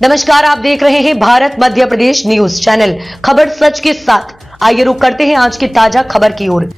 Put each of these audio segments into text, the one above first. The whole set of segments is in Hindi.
नमस्कार, आप देख रहे हैं भारत मध्य प्रदेश न्यूज चैनल, खबर सच के साथ। आइए रुक करते हैं आज की ताजा खबर की ओर।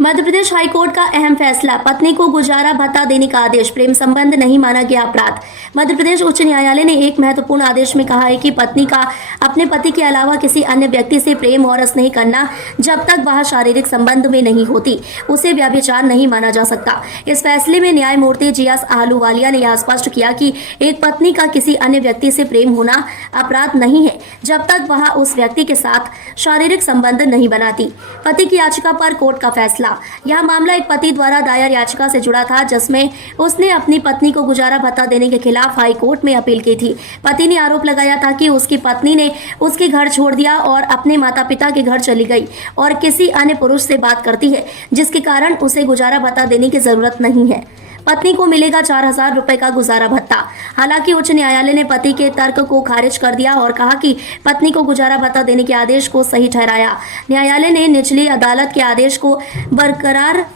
मध्य प्रदेश हाईकोर्ट का अहम फैसला, पत्नी को गुजारा भत्ता देने का आदेश, प्रेम संबंध नहीं माना गया अपराध। मध्य प्रदेश उच्च न्यायालय ने एक महत्वपूर्ण आदेश में कहा है कि पत्नी का अपने पति के अलावा किसी अन्य व्यक्ति से प्रेम और स्नेह करना जब तक वह शारीरिक संबंध में नहीं होती, उसे व्यभिचार नहीं माना जा सकता। इस फैसले में न्यायमूर्ति जीएस आहलूवालिया ने यह स्पष्ट किया कि एक पत्नी का किसी अन्य व्यक्ति से प्रेम होना अपराध नहीं है जब तक वह उस व्यक्ति के साथ शारीरिक संबंध नहीं बनाती। पति की याचिका पर कोर्ट का फैसला। यह मामला एक पति द्वारा दायर याचिका से जुड़ा था, जिसमें उसने अपनी पत्नी को गुजारा भत्ता देने के खिलाफ हाई कोर्ट में अपील की थी। पति ने आरोप लगाया था कि उसकी पत्नी ने उसके घर छोड़ दिया और अपने माता पिता के घर चली गई और किसी अन्य पुरुष से बात करती है, जिसके कारण उसे गुजारा भत्ता देने की जरूरत नहीं है। पत्नी को मिलेगा 4,000 रुपए का गुजारा भत्ता। हालांकि उच्च न्यायालय ने पति के तर्क को खारिज कर दिया और कहा कि पत्नी को गुजारा भत्ता देने के आदेश को सही ठहराया। न्यायालय ने निचली अदालत के आदेश को बरकरार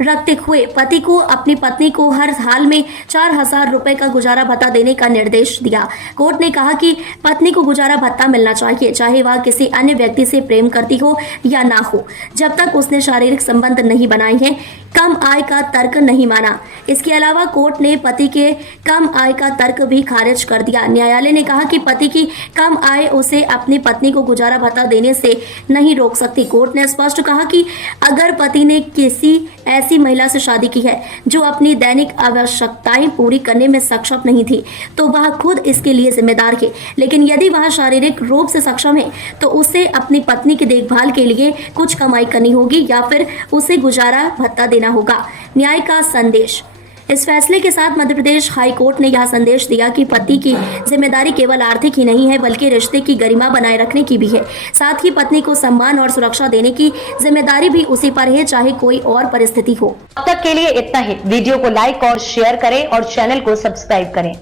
रखते हुए पति को अपनी पत्नी को हर हाल में 4,000 रुपए का गुजारा भत्ता देने का निर्देश दिया। कोर्ट ने कहा कि पत्नी को गुजारा भत्ता मिलना चाहिए, चाहे वह किसी अन्य व्यक्ति से प्रेम करती हो या ना हो, जब तक उसने शारीरिक संबंध नहीं बनाए हैं। कम आय का तर्क नहीं माना। इसके अलावा कोर्ट ने पति के कम आय का तर्क भी खारिज कर दिया। न्यायालय ने कहा कि पति की कम आय उसे अपनी पत्नी को गुजारा भत्ता देने से नहीं रोक सकती। कोर्ट ने स्पष्ट कहा कि अगर पति ने किसी ऐसी महिला से शादी की है जो अपनी दैनिक आवश्यकताएं पूरी करने में सक्षम नहीं थी, तो वह खुद इसके लिए जिम्मेदार है। लेकिन यदि वह शारीरिक रूप से सक्षम है तो उसे अपनी पत्नी की देखभाल के लिए कुछ कमाई करनी होगी या फिर उसे गुजारा भत्ता देना होगा। न्याय का संदेश। इस फैसले के साथ मध्य प्रदेश हाई कोर्ट ने यह संदेश दिया कि पति की जिम्मेदारी केवल आर्थिक ही नहीं है, बल्कि रिश्ते की गरिमा बनाए रखने की भी है। साथ ही पत्नी को सम्मान और सुरक्षा देने की जिम्मेदारी भी उसी पर है, चाहे कोई और परिस्थिति हो। अब तक के लिए इतना ही। वीडियो को लाइक और शेयर करें और चैनल को सब्सक्राइब करें।